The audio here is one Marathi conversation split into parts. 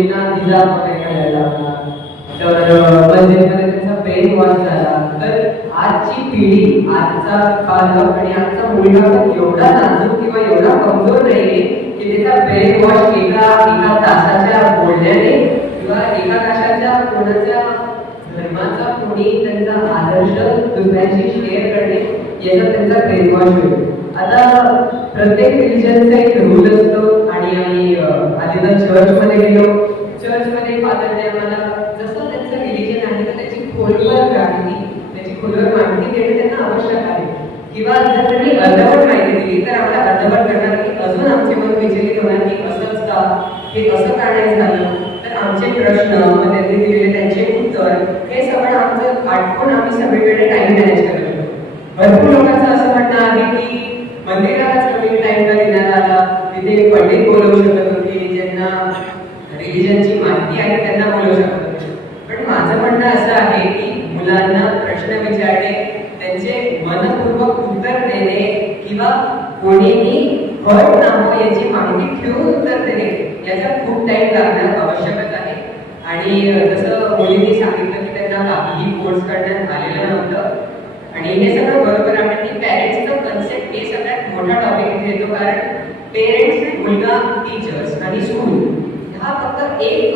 हिजाब वगैरे घालायला लावला तर मंदिरमध्ये त्यांचा ब्रेन वॉश झाला. तर आजची पिढी आजचा पालक आणि आजचा मुलगा एवढा नाजूक किंवा एवढा कमजोर नाहीये की त्याचा ब्रेन वॉश एका एका तासाच्या बोलण्याने किंवा एका तासाच्या कोणाच्या धर्माचा कोणी त्यांचा आदर्श दुसऱ्याशी शेअर करणे याचा त्यांचा ब्रेन वॉश होईल. आता प्रत्येक रिलिजनचा एक रूल असतो आणि आम्ही अं, आधी तर चर्चमध्ये गेलो चर्चमध्ये फादरने आम्हाला जसं त्यांचं रिलिजन आहे तर त्याची खोलवर माहिती त्याची खोलवर माहिती देणे त्यांना आवश्यक आहे किंवा जर त्यांनी अर्धवट माहिती दिली तर आम्हाला अर्धवट करणार की अजून आमचे मन विचलित होणार की असंच का हे असं का नाही झालं तर आमचे प्रश्न मग त्यांनी म्हणजे दिलेले त्यांचे उत्तर हे सगळं आमचं आठवून आम्ही सगळीकडे टाइम मॅनेज करतो भरपूर लोकांचं असं म्हणणं आहे की मंदिरालाच कमी टाइम का देण्यात आला. तिथे पंडित बोलवू शकत होते ज्यांना रिलिजनची माहिती आहे त्यांना बोलवू शकत होते. पण माझं म्हणणं असं आहे की मुलांना प्रश्न विचारणे त्यांचे मनपूर्वक उत्तर देणे किंवा कोणीही हट नावं हो याची माहिती ठेवून उत्तर देणे याचा खूप टाइम लागणं आवश्यक आहे. आणि जसं मुलींनी सांगितलं की त्यांना काहीही कोर्स करण्यात आलेलं नव्हतं. आणि हे सगळं बरोबर आहे. की पॅरेंट्सचं कन्सेप्ट हे सगळ्यात मोठा टॉपिक इथे येतो. कारण पेरेंट्स मुलगा टीचर्स आणि स्कूल हा फक्त एक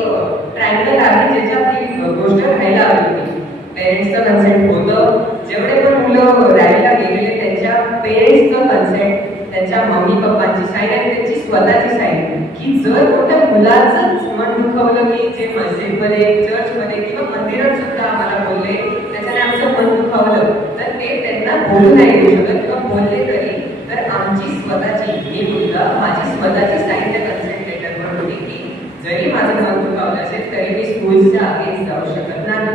ट्रँगल आहे ज्याच्यात ही गोष्ट राहायला हवी होती. पेरेंट्सचं कन्सेप्ट होतं. जेवढे पण मुलं रॅलीला गेलेले त्यांच्या पेरेंट्सचं कन्सेप्ट त्यांच्या मम्मी पप्पांची साईड आणि त्यांची स्वतःची साईड की जर कोणत्या मुलाचंच मन दुखवलं मी जे मस्जिदमध्ये चर्चमध्ये किंवा मंदिरात सुद्धा आम्हाला बोलले त्याच्याने आमचं मन दुखावलं तर ते त्यांना बोलू नाही देऊ शकत किंवा बोलले तरी तर आमची स्वतःची मी मुलगा माझी स्वतःची साहित्य त्या कन्सेप्ट होती की जरी माझं मन दुखावलं असेल तरी मी स्कूलच्या आगे जाऊ शकत नाही.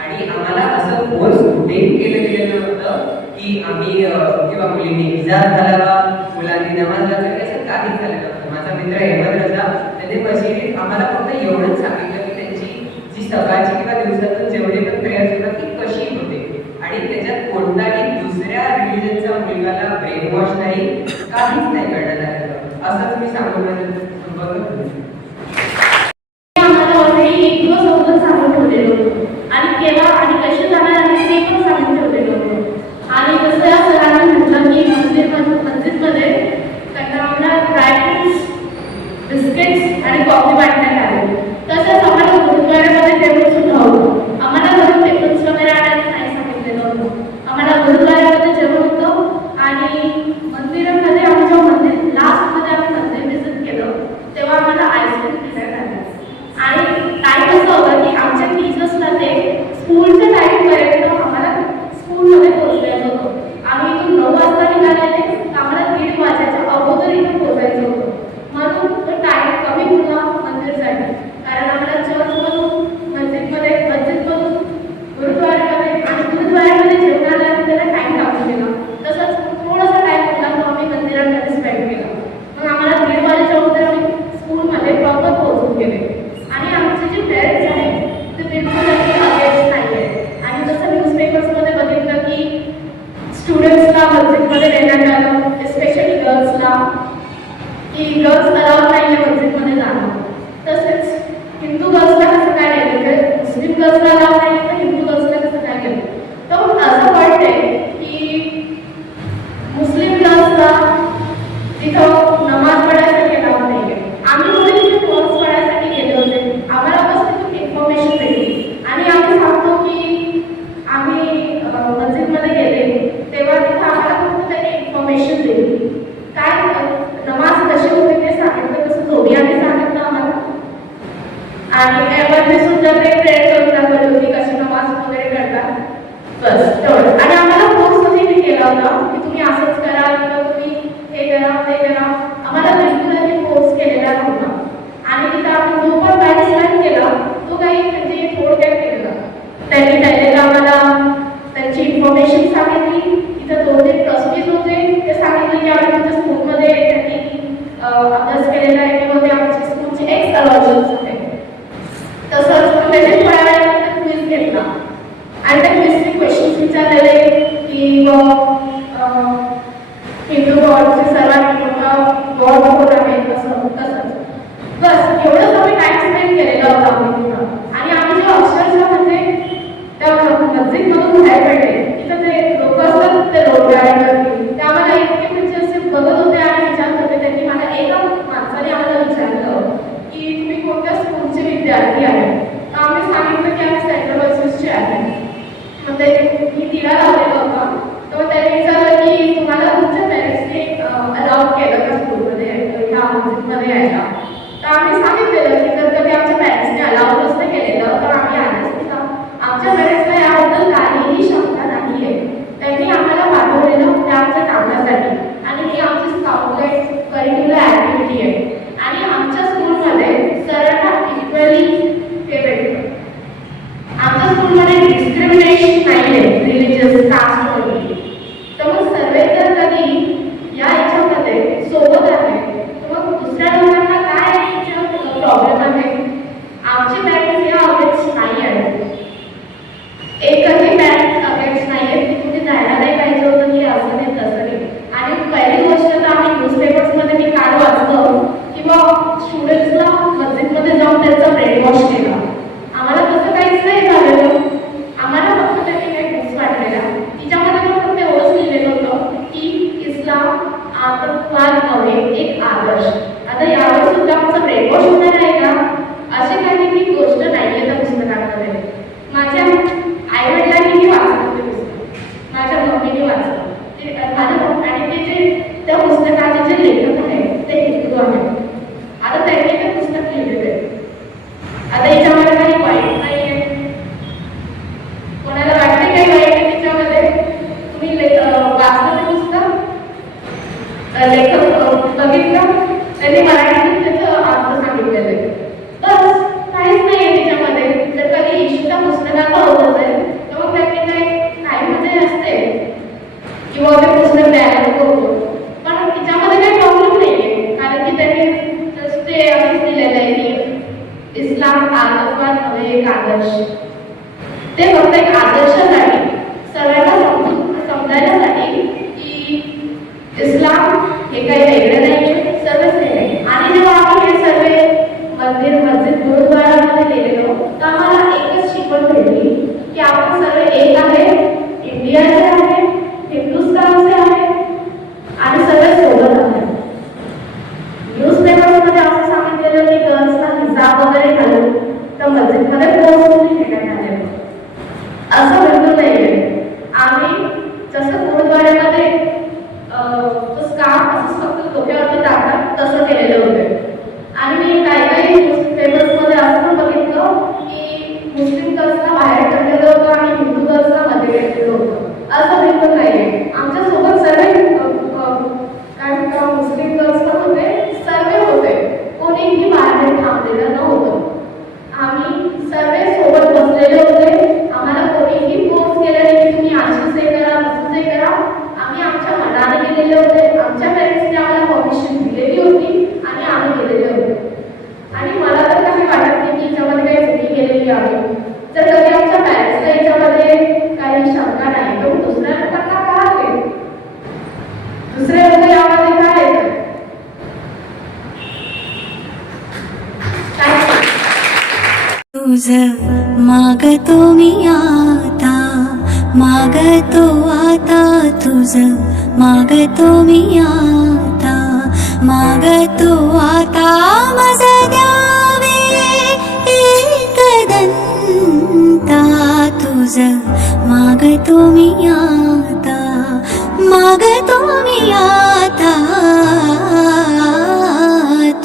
आणि आम्हाला असं कोर्स कुठेही केलं गेलेलं होतं की आम्ही किंवा मुलींनी हिजाब घालावा मुलांनी नमाज वाचावी असं काहीच झालं नव्हतं माझा मित्र अहमद रजा त्याने मशिदीत आम्हाला फक्त एवढंच सांगितलं की त्यांची जी सकाळची किंवा दिवसातून जेवढे पण प्रेयर्स होतात ती कशी होते आणि त्याच्यात कोणताही दुसऱ्या रिलिजनचा मुलगाला ब्रेन वॉश नाही काहीच नाही करण्यात आलेलं असंच मी सांगून माझं संपर्क करतो. आम्हाला ऑलरेडी एक दिवस अगोदर सांगून ठेवलेलं होतं आणि केव्हा आणि कसे जाणार आहे ते पण सांगून ठेवलेलं होतं आणि जसं या सरांनी म्हटलं की मंदिर मस्जिदमध्ये त्यांना आम्हाला ड्रायफ्रुट्स बिस्किट्स आणि कॉफी वाटण्यात आले तसंच आम्हाला गुरुद्वाऱ्यामध्ये जेवण सुद्धा होतं आम्हाला घरून टिफिन्स वगैरे आणायला नाही सांगितलेलं होतं आम्हाला गुरुद्वाऱ्यामध्ये जेवण होतं आणि मंदिरामध्ये आमच्या मंदिर लास्टमध्ये आम्ही मंदिर विजिट केलं तेव्हा आम्हाला आईस्क्रीम खायला आलं आणि टाईम असं होतं की आमच्या टीचर्सला ते स्कूलच्या टाईमपर्यंत आम्हाला स्कूलमध्ये पोहोचवायचं होतं आम्ही इथून नऊ वाजता निघालेले तर आम्हाला दीड वाजायच्या अगोदर इथे पोहोचायचं होतं म्हणून तो टाईम कमी होता मंदिरसाठी कारण आम्हाला चर्चमधून मस्जिदमध्ये मस्जिदमधून गुरुद्वाऱ्यामध्ये आणि गुरुद्वाऱ्यामध्ये जेवणाला त्याला टाईम लागून गेला तसंच थोडासा टाईम होता तो आम्ही मंदिरामध्ये स्पेंड केला मग आम्हाला दीड वाजेच्या अगोदर आम्ही स्कूलमध्ये प्रॉपर पोहोचून गेले आणि आमचे जे पेरेंट्स आहेत ते बिलकुल अगेन्स्ट नाही आहे आणि जसं न्यूजपेपर्समध्ये बघितलं की स्टुडंट्सला मस्जिदमध्ये देण्यात आलं एस्पेशली गर्ल्सला की गर्ल्स अलाव नाही आहे मस्जिदमध्ये जाणं. तसेच हिंदू गर्ल्सला कसं काय नाही तर मुस्लिम गर्ल्सला अलाउड नाही तर हिंदू गर्ल्सला कसं काय केलं तर असं वाटतंय की मुस्लिम गर्ल्सला तिथं नमाज पढायसाठी अलाउड नाही आहे आम्ही मध्ये तिथे कोर्स पढायसाठी गेले होते आम्हाला बस तिथून इन्फॉर्मेशन भेटली आणि आम्ही सांगतो की आम्ही अं, मस्जिदमध्ये गेले तेव्हा तिथं आम्हाला फक्त त्यांनी इन्फॉर्मेशन दिली काय अं, नमाज कशी होते ते सांगितलं तसं जोडियाने सांगितलं आम्हाला आणि त्यामध्ये सुद्धा ते प्रेयर करून दाखवली होती कशी नमाज वगैरे करतात. बस तेवढं. आणि आम्हाला फोर्स कधी केला होता की तुम्ही असंच करा किंवा तुम्ही हे करा ते करा. आम्हाला बिलकुलही फोर्स केलेला नव्हता. आणि तिथं आम्ही जो पण बॅच रन केला तो काही म्हणजे थोडक्यात केलेला. त्यांनी त्याच्यात आम्हाला त्यांची इन्फॉर्मेशन सांगितली. तिथं दोन వేయట కానీ આદર્શ. તે ફક્ત એક આદર્શ નથી Oh. तुझ मागतो मी आता मागतो आता तुझ. मागतो मी आता मागतो आता मज द्यावे एकदन्ता तुझ. मागतो मी आता मागतो मी आता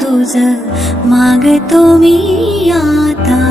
तुझ. मागतो मी आता.